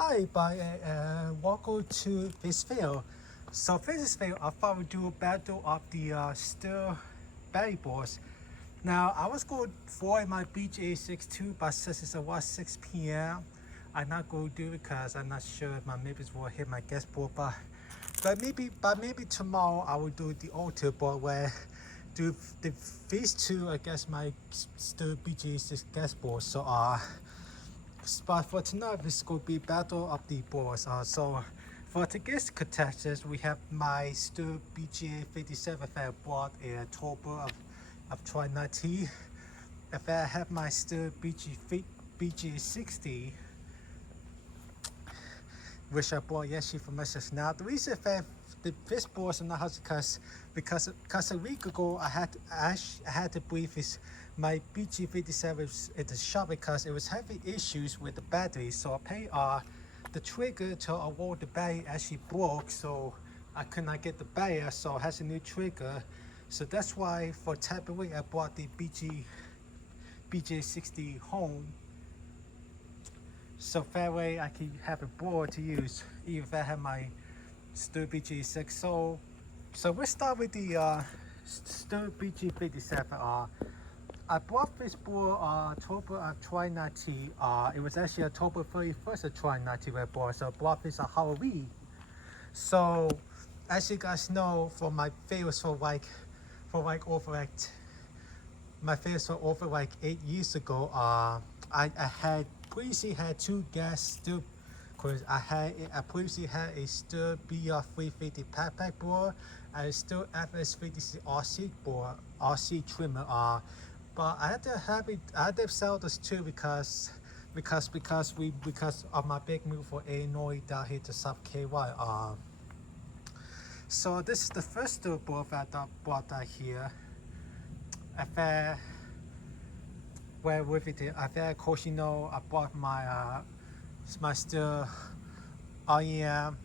Hi, welcome to this video. So for this video, I thought we'd do a battle of the STIHL battery boards. Now I was going for my BGA62, but since it's about 6 p.m. I'm not going to do it because I'm not sure if my neighbors will hit my guest board. But maybe tomorrow I will do the altar board where do these two against my STIHL BGA6 guest board. So but for tonight, it's going to be battle of the boards. So for today's contestants, we have my STIHL BGA57 that I bought in October of 2019. If I have my STIHL BGA60, which I bought yesterday for my sister. Now the reason that this board in the house because a week ago I had to brief my BG57 at the shop because it was having issues with the battery. So I paid the trigger to avoid the battery actually broke, so I could not get the battery, so it has a new trigger. So that's why for type of way I bought the BGA60 home. So that way I can have a board to use even if I have my STIHL BG6. So we'll start with the STIHL BG57. I bought this board October of 2019. It was actually October 31st of 2019 when I bought it. So I bought this on Halloween. So as you guys know, for my videos my videos for over like 8 years ago, I had previously had two gas STIHL. Cause I previously had a STIHL BR350 pack board and a STIHL FS56 RC board, RC trimmer. But I had to sell those two because of my big move for Illinois down here to South KY. So this is the first STIHL board that I bought out here. Where with it, of course you know I bought my STIHL REM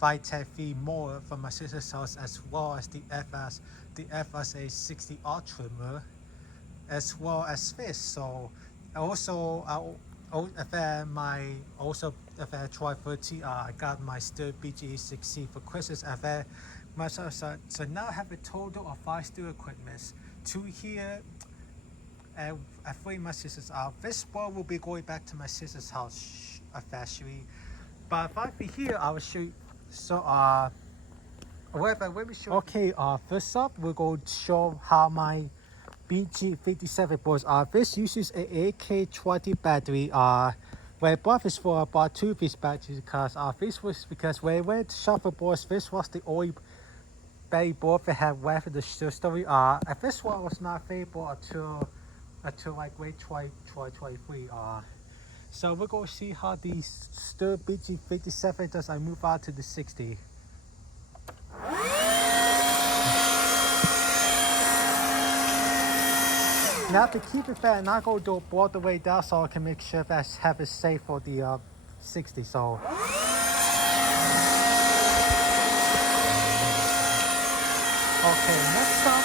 510V motor from my sister's house, as well as the FSA60R trimmer, as well as this. So also if I try 30, I got my STIHL BG86C for Christmas. So now I have a total of 5 STIHL equipments, 2 here and 3 my sister's house. This board will be going back to my sister's house factory. But if I be here, I will show you. So let me show. Okay, first up we're going to show how my BG57 boards are. This uses a AK20 battery. When I bought this for about 2 of these batteries because when I went to shop for boards, this was the only battery board that had left in the story. And this one was not available until like late 2023. So we're going to see how the STIHL BG57 does. I move on to the 60. Now to keep it fair, I'm not going to do it all the way down so I can make sure that I have it safe for the 60. So okay, next up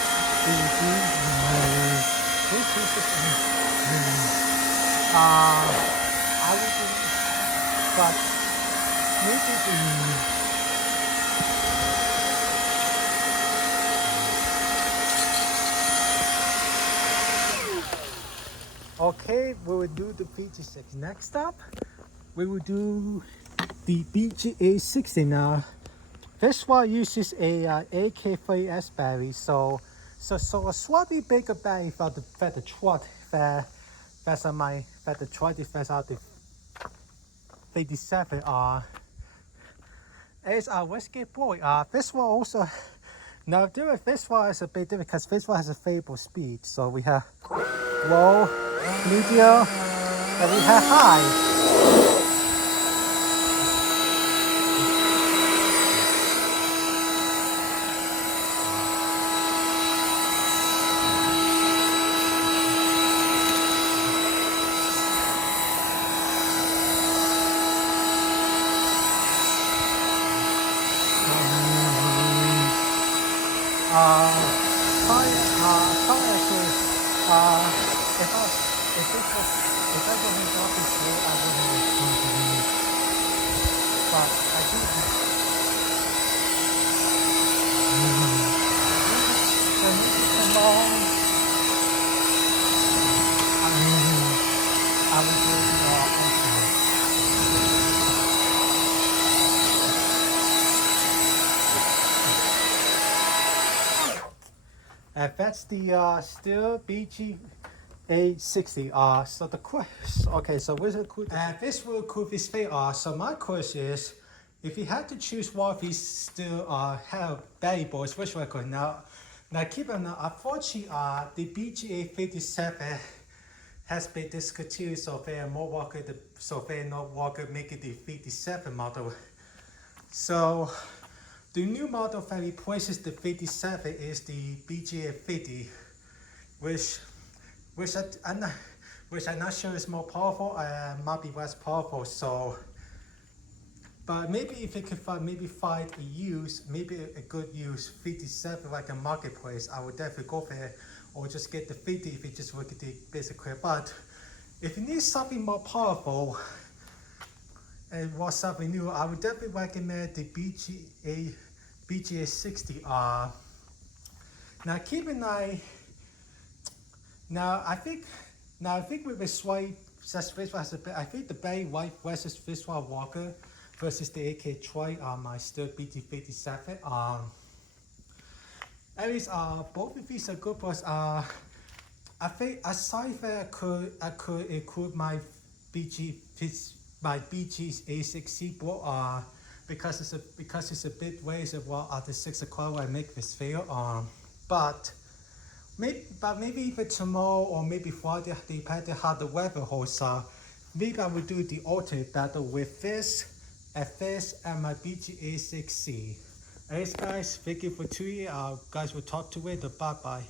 I will do, but okay, we will do the BG6. Next up, we will do the BGA60 now. This one uses a AK3S battery, so a slightly bigger battery for the truck that's on my the 20 that's out the 57. Is our whiskey boy. This one also. Now this one is a bit different because this one has a variable speed. So we have low, medium, and we have high. If I wasn't talking slow, I wouldn't have. And that's the STIHL BGA60. So the question, okay, so where's the code? And this will code this fail. So my question is, if you had to choose one of these still have variables, which one could now keep in mind, unfortunately, the BGA57 has been discontinued, so they are more worker, so they no longer make it the 57 model. So the new model that replaces the 57 is the BGA50, which I'm not sure is more powerful and might be less powerful. So, but maybe if you could find a good use 57 like a marketplace, I would definitely go for it, or just get the 50 if you just look at the basic clip. But if you need something more powerful and want something new, I would definitely recommend the BGA60. Now keep an eye. I think with the swipe, I think the Barry White versus Viswar Walker versus the AK Troy on my STIHL BG57. At least both of these are good, but I think aside that I could include my BGA60 board because it's a bit ways of what at the 6 o'clock I make this video. But maybe even tomorrow or maybe Friday, depending how the weather holds. Maybe I will do the alternate battle with this and my BGA60. Anyways guys, thank you for tuning in. Guys, will talk to you later. Bye bye.